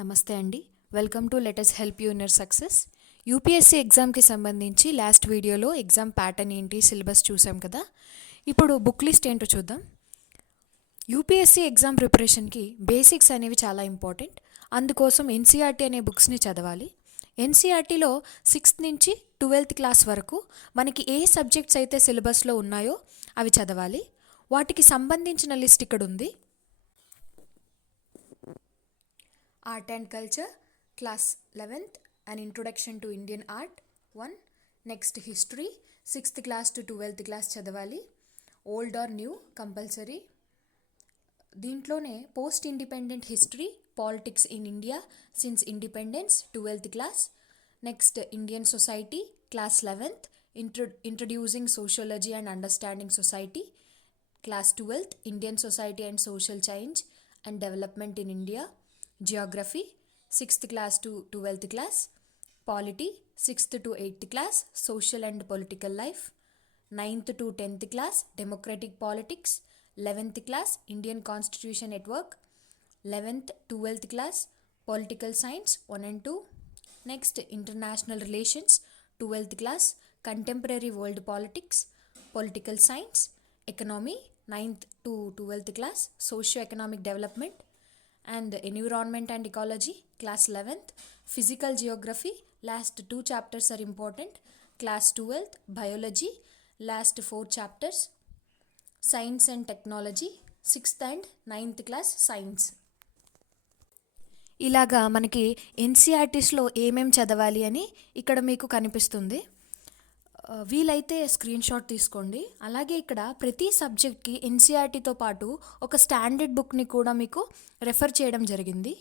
నమస్తే అండి. Welcome to let us help you in your success. UPSC ఎగ్జామ్కి సంబంధించి లాస్ట్ వీడియోలో ఎగ్జామ్ ప్యాటర్న్ ఏంటి, సిలబస్ చూసాం కదా. ఇప్పుడు బుక్ లిస్ట్ ఏంటో చూద్దాం. యూపీఎస్సీ ఎగ్జామ్ ప్రిపరేషన్కి బేసిక్స్ అనేవి చాలా ఇంపార్టెంట్. అందుకోసం ఎన్సీఆర్టీ అనే బుక్స్ని చదవాలి. ఎన్సీఆర్టీలో 6th నుంచి 12th క్లాస్ వరకు మనకి ఏ సబ్జెక్ట్స్ అయితే సిలబస్లో ఉన్నాయో అవి చదవాలి. వాటికి సంబంధించిన లిస్ట్ ఇక్కడ ఉంది. Art and Culture, Class 11th, An Introduction to Indian Art 1. Next History, 6th class to 12th class చదవాలి. Old or New compulsory. దీంట్లోనే post independent history, politics in India since independence 12th class. Next Indian society, class 11th, introducing sociology and understanding society. Class 12th, Indian society and social change and development in India. Geography, 6th class to 12th class. Polity, 6th to 8th class, social and political life. 9th to 10th class, democratic politics. 11th class, Indian constitution at work. 11th, 12th class, political science 1 and 2. Next, international relations, 12th class, contemporary world politics, political science. Economy, 9th to 12th class, socio-economic development and environment and ecology, class 11th. Physical geography, last 2 chapters are important. Class 12th, biology, last 4 chapters. Science and technology, 6th and 9th class science. ఇలాగా మనకి ఎన్సీఆర్టీస్లో ఏమేం చదవాలి అని ఇక్కడ మీకు కనిపిస్తుంది. వీలైతే screen shot తీసుకోండి. అలాగే ఇక్కడ ప్రతి సబ్జెక్ట్కి ఎన్సీఆర్టీతో పాటు ఒక స్టాండర్డ్ బుక్ని కూడా మీకు రెఫర్ చేయడం జరిగింది.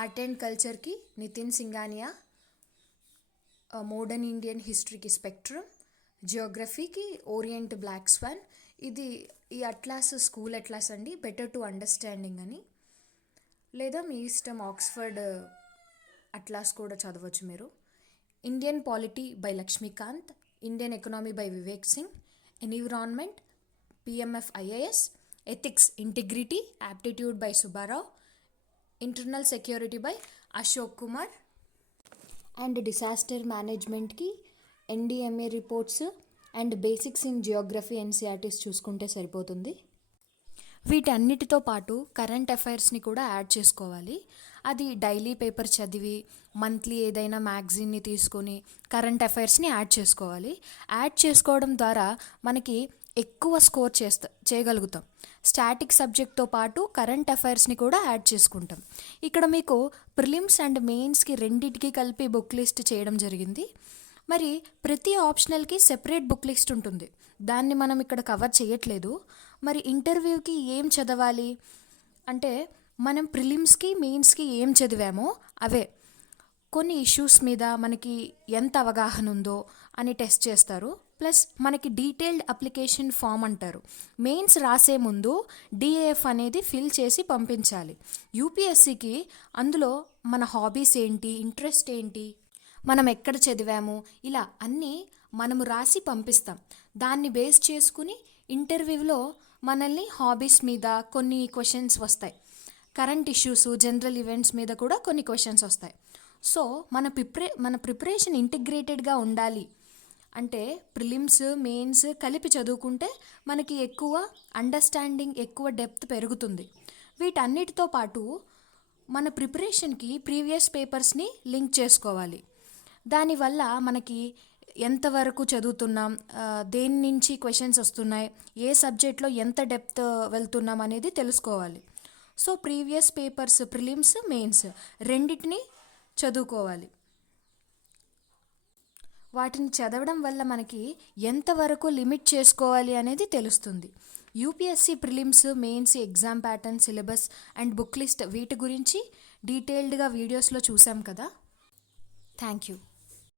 ఆర్ట్ అండ్ కల్చర్కి నితిన్ సింగానియా, మోడర్న్ ఇండియన్ హిస్టరీకి స్పెక్ట్రమ్, జియోగ్రఫీకి ఓరియంట్ బ్లాక్ స్వాన్. ఈ అట్లాస్ స్కూల్ అట్లాస్ అండి, బెటర్ టు అండర్స్టాండింగ్ అని. లేదా మీ ఇష్టం, ఆక్స్ఫర్డ్ అట్లాస్ కూడా చదవచ్చు మీరు. Indian polity by Laxmikanth, Indian economy by Vivek Singh, environment PMF IAS, ethics integrity aptitude by Subbarao, internal security by Ashok Kumar, and disaster మేనేజ్మెంట్కి NDMA reports and basics in geography NCERTs చూసుకుంటే సరిపోతుంది. వీటన్నిటితో పాటు కరెంట్ అఫైర్స్ని కూడా యాడ్ చేసుకోవాలి. అది డైలీ పేపర్ చదివి, మంత్లీ ఏదైనా మ్యాగజైన్ని తీసుకొని కరెంట్ అఫైర్స్ని యాడ్ చేసుకోవాలి. యాడ్ చేసుకోవడం ద్వారా మనకి ఎక్కువ స్కోర్ చేయగలుగుతాం. స్టాటిక్ సబ్జెక్ట్తో పాటు కరెంట్ అఫైర్స్ని కూడా యాడ్ చేసుకుంటాం. ఇక్కడ మీకు ప్రిలిమ్స్ అండ్ మెయిన్స్కి రెండింటికి కలిపి బుక్ లిస్ట్ చేయడం జరిగింది. మరి ప్రతి ఆప్షనల్కి సెపరేట్ బుక్ లిస్ట్ ఉంటుంది. దాన్ని మనం ఇక్కడ కవర్ చేయట్లేదు. మరి ఇంటర్వ్యూకి ఏం చదవాలి అంటే, మనం ప్రిలిమ్స్కి మెయిన్స్కి ఏం చదివామో అవే కొన్ని ఇష్యూస్ మీద మనకి ఎంత అవగాహన ఉందో అని టెస్ట్ చేస్తారు. ప్లస్ మనకి డీటెయిల్డ్ అప్లికేషన్ ఫామ్ అంటారు. మెయిన్స్ రాసే ముందు డిఏఎఫ్ అనేది ఫిల్ చేసి పంపించాలి యూపీఎస్సీకి. అందులో మన హాబీస్ ఏంటి, ఇంట్రెస్ట్ ఏంటి, మనం ఎక్కడ చదివాము, ఇలా అన్నీ మనము రాసి పంపిస్తాం. దాన్ని బేస్ చేసుకుని ఇంటర్వ్యూలో మనల్ని హాబీస్ మీద కొన్ని క్వశ్చన్స్ వస్తాయి. కరెంట్ ఇష్యూస్, జనరల్ ఈవెంట్స్ మీద కూడా కొన్ని క్వశ్చన్స్ వస్తాయి. సో మన ప్రిపరేషన్ ఇంటిగ్రేటెడ్గా ఉండాలి అంటే ప్రిలిమ్స్ మెయిన్స్ కలిపి చదువుకుంటే మనకి ఎక్కువ అండర్స్టాండింగ్, ఎక్కువ డెప్త్ పెరుగుతుంది. వీటన్నిటితో పాటు మన ప్రిపరేషన్కి ప్రీవియస్ పేపర్స్ని లింక్ చేసుకోవాలి. దానివల్ల మనకి ఎంతవరకు చదువుతున్నాం, దేని నుంచి క్వశ్చన్స్ వస్తున్నాయి, ఏ సబ్జెక్ట్లో ఎంత డెప్త్ వెళ్తున్నాం అనేది తెలుసుకోవాలి. So previous papers, prelims mains రెండింటిని చదువుకోవాలి. వాటిని చదవడం వల్ల మనకి ఎంతవరకు లిమిట్ చేసుకోవాలి అనేది తెలుస్తుంది. UPSC prelims, mains exam pattern, syllabus and book list వీటి గురించి డీటెయిల్డ్గా వీడియోస్లో చూసాం కదా. Thank you.